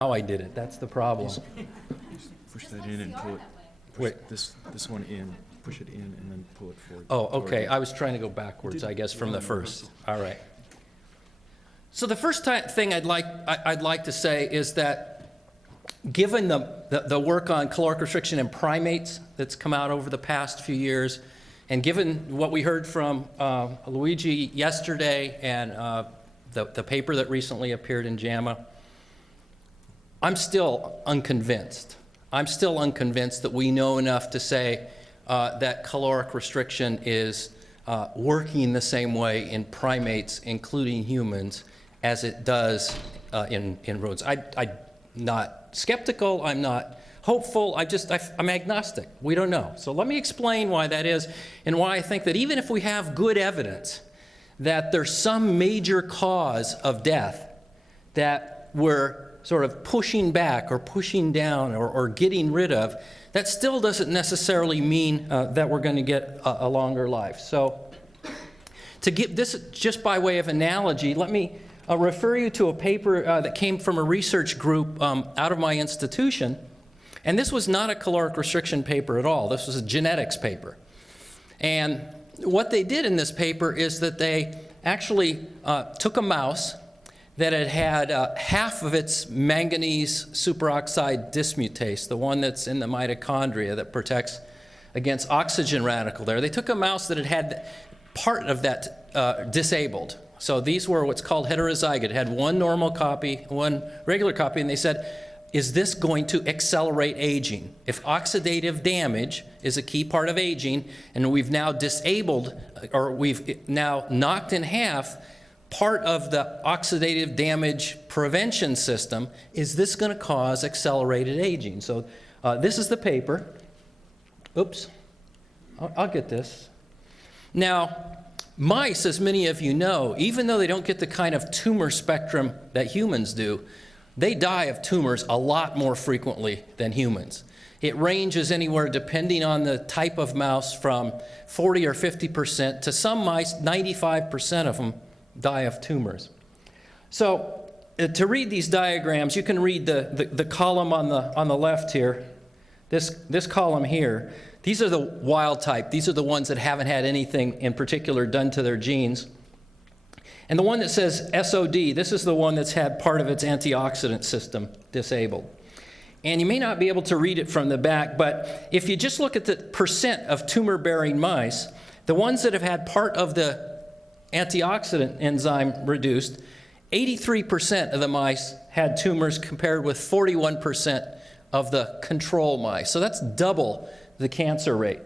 How I did it, that's the problem. Push that in and pull it. Wait. This one in. Push it in and then pull it forward. Oh, okay, I was trying to go backwards, I guess, from the first. All right. So the first thing I'd like to say is that given the work on caloric restriction in primates that's come out over the past few years, and given what we heard from Luigi yesterday and the paper that recently appeared in JAMA, I'm still unconvinced. I'm still unconvinced that we know enough to say that caloric restriction is working the same way in primates, including humans, as it does in rodents. I'm not skeptical, I'm not hopeful, I'm agnostic. We don't know. So let me explain why that is and why I think that even if we have good evidence that there's some major cause of death that we're sort of pushing back or pushing down or getting rid of, that still doesn't necessarily mean that we're going to get a longer life. So to give this just by way of analogy, let me refer you to a paper that came from a research group out of my institution. And this was not a caloric restriction paper at all. This was a genetics paper. And what they did in this paper is that they actually took a mouse that had half of its manganese superoxide dismutase, the one that's in the mitochondria that protects against oxygen radical there. They took a mouse that had part of that disabled. So these were what's called heterozygote. It had one normal copy, one regular copy, and they said, is this going to accelerate aging? If oxidative damage is a key part of aging, and we've now disabled, or we've now knocked in half part of the oxidative damage prevention system, is this going to cause accelerated aging? So this is the paper. Oops. I'll get this. Now, mice, as many of you know, even though they don't get the kind of tumor spectrum that humans do, they die of tumors a lot more frequently than humans. It ranges anywhere, depending on the type of mouse, from 40 or 50% to some mice, 95% of them die of tumors. So to read these diagrams, you can read the column on the left here, this column here. These are the wild type. These are the ones that haven't had anything in particular done to their genes. And the one that says SOD, this is the one that's had part of its antioxidant system disabled. And you may not be able to read it from the back, but if you just look at the percent of tumor-bearing mice, the ones that have had part of the antioxidant enzyme reduced, 83% of the mice had tumors compared with 41% of the control mice. So that's double the cancer rate.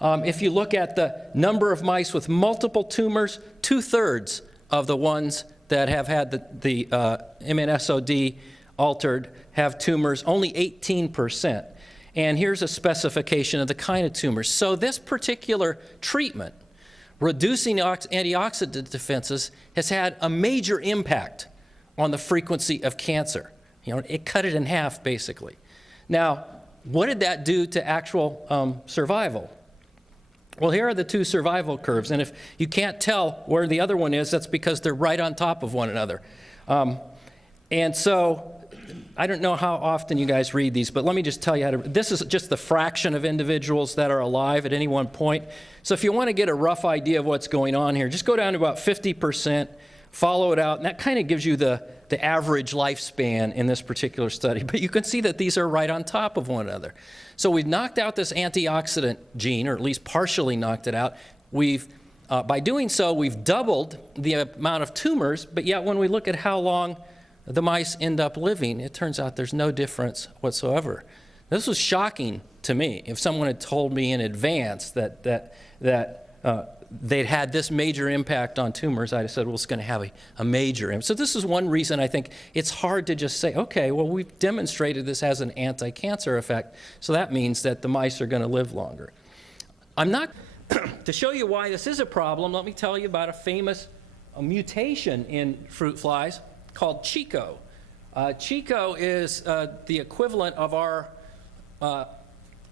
If you look at the number of mice with multiple tumors, 2/3 of the ones that have had the MNSOD altered have tumors, only 18%. And here's a specification of the kind of tumors. So this particular treatment, reducing antioxidant defenses, has had a major impact on the frequency of cancer. You know, it cut it in half, basically. Now, what did that do to actual survival? Well, here are the two survival curves, and if you can't tell where the other one is, that's because they're right on top of one another. And so, I don't know how often you guys read these, but let me just tell you how to. This is just the fraction of individuals that are alive at any one point. So if you want to get a rough idea of what's going on here, just go down to about 50%, follow it out, and that kind of gives you the average lifespan in this particular study. But you can see that these are right on top of one another. So we've knocked out this antioxidant gene, or at least partially knocked it out. By doing so, we've doubled the amount of tumors, but yet when we look at how long the mice end up living, it turns out there's no difference whatsoever. This was shocking to me. If someone had told me in advance that they'd had this major impact on tumors, I'd have said, well, it's going to have a major impact. So this is one reason I think it's hard to just say, okay, well, we've demonstrated this has an anti-cancer effect, so that means that the mice are going to live longer. I'm not, to show you why this is a problem, let me tell you about a famous mutation in fruit flies called Chico. Chico is the equivalent of our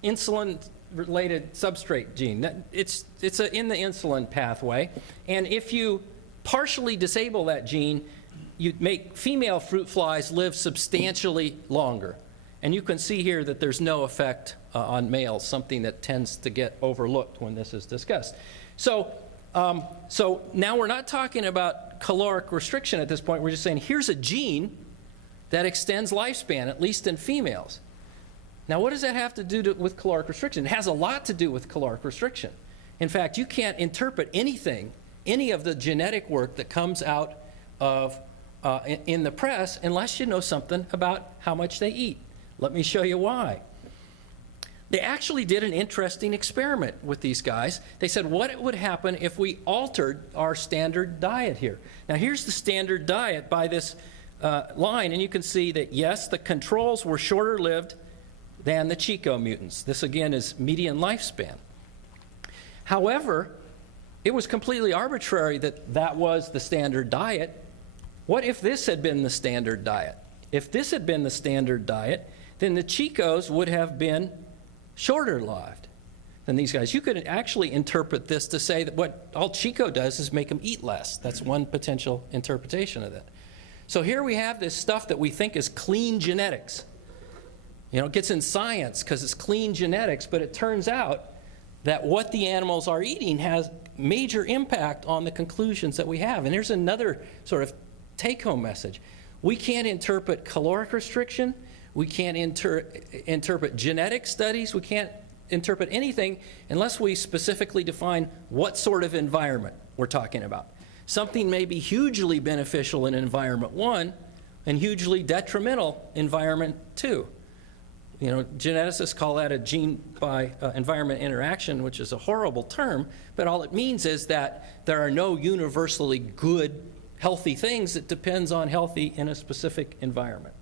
insulin-related substrate gene. It's in the insulin pathway, and if you partially disable that gene, you make female fruit flies live substantially longer. And you can see here that there's no effect on males, something that tends to get overlooked when this is discussed. So now we're not talking about caloric restriction at this point. We're just saying here's a gene that extends lifespan, at least in females. Now, what does that have to do with caloric restriction? It has a lot to do with caloric restriction. In fact, you can't interpret anything, any of the genetic work that comes out of in the press unless you know something about how much they eat. Let me show you why. They actually did an interesting experiment with these guys. They said, what would happen if we altered our standard diet here? Now, here's the standard diet by this line, and you can see that, yes, the controls were shorter lived than the Chico mutants. This, again, is median lifespan. However, it was completely arbitrary that that was the standard diet. What if this had been the standard diet? If this had been the standard diet, then the Chicos would have been shorter lived than these guys. You could actually interpret this to say that what all Chico does is make them eat less. That's one potential interpretation of that. So here we have this stuff that we think is clean genetics. You know, it gets in science because it's clean genetics, but it turns out that what the animals are eating has major impact on the conclusions that we have. And here's another sort of take-home message. We can't interpret caloric restriction. We can't interpret genetic studies. We can't interpret anything unless we specifically define what sort of environment we're talking about. Something may be hugely beneficial in environment 1 and hugely detrimental environment 2. You know, geneticists call that a gene by environment interaction, which is a horrible term, but all it means is that there are no universally good, healthy things. It depends on healthy in a specific environment.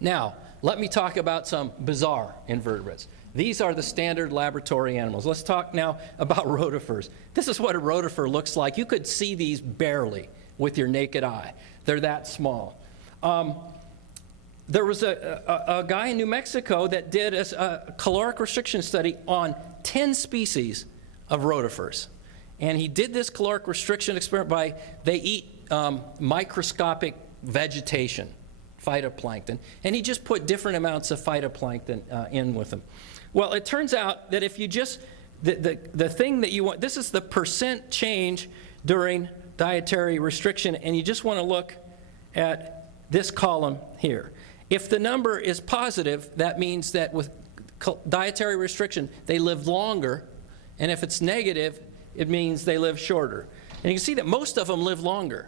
Now, let me talk about some bizarre invertebrates. These are the standard laboratory animals. Let's talk now about rotifers. This is what a rotifer looks like. You could see these barely with your naked eye. They're that small. There was a guy in New Mexico that did a caloric restriction study on 10 species of rotifers. And he did this caloric restriction experiment by, they eat microscopic vegetation, phytoplankton, and he just put different amounts of phytoplankton in with them. Well, it turns out that if you just, the thing that you want, this is the percent change during dietary restriction, and you just want to look at this column here. If the number is positive, that means that with dietary restriction, they live longer, and if it's negative, it means they live shorter. And you can see that most of them live longer.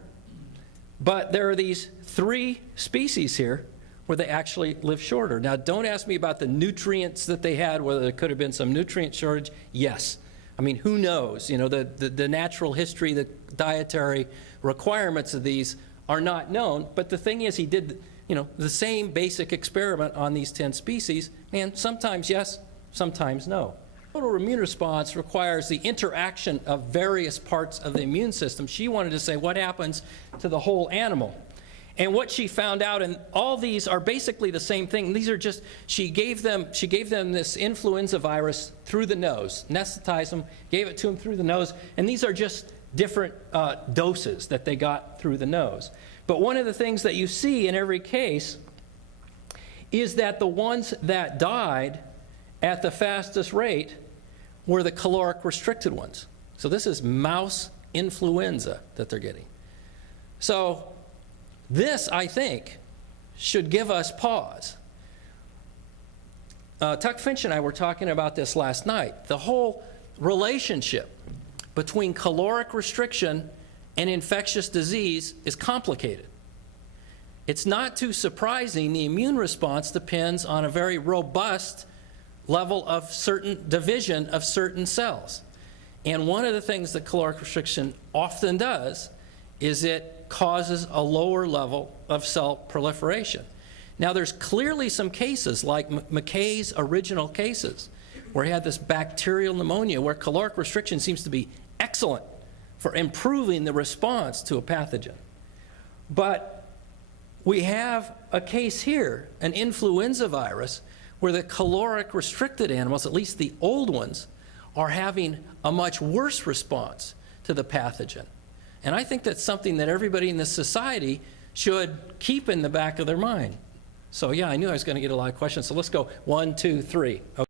But there are these 3 species here where they actually live shorter. Now, don't ask me about the nutrients that they had, whether there could have been some nutrient shortage. Yes. I mean, who knows? You know, the natural history, the dietary requirements of these are not known. But the thing is, he did, you know, the same basic experiment on these 10 species, and sometimes yes, sometimes no. Total immune response requires the interaction of various parts of the immune system. She wanted to say what happens to the whole animal. And what she found out, and all these are basically the same thing. These are just, she gave them this influenza virus through the nose, anesthetized them, gave it to them through the nose, and these are just different doses that they got through the nose. But one of the things that you see in every case is that the ones that died at the fastest rate were the caloric restricted ones. So this is mouse influenza that they're getting. So this, I think, should give us pause. Tuck Finch and I were talking about this last night. The whole relationship between caloric restriction and infectious disease is complicated. It's not too surprising the immune response depends on a very robust level of certain division of certain cells. And one of the things that caloric restriction often does is it causes a lower level of cell proliferation. Now, there's clearly some cases, like McKay's original cases, where he had this bacterial pneumonia, where caloric restriction seems to be excellent for improving the response to a pathogen. But we have a case here, an influenza virus, where the caloric restricted animals, at least the old ones, are having a much worse response to the pathogen. And I think that's something that everybody in this society should keep in the back of their mind. So yeah, I knew I was going to get a lot of questions. So let's go 1, 2, 3. Okay.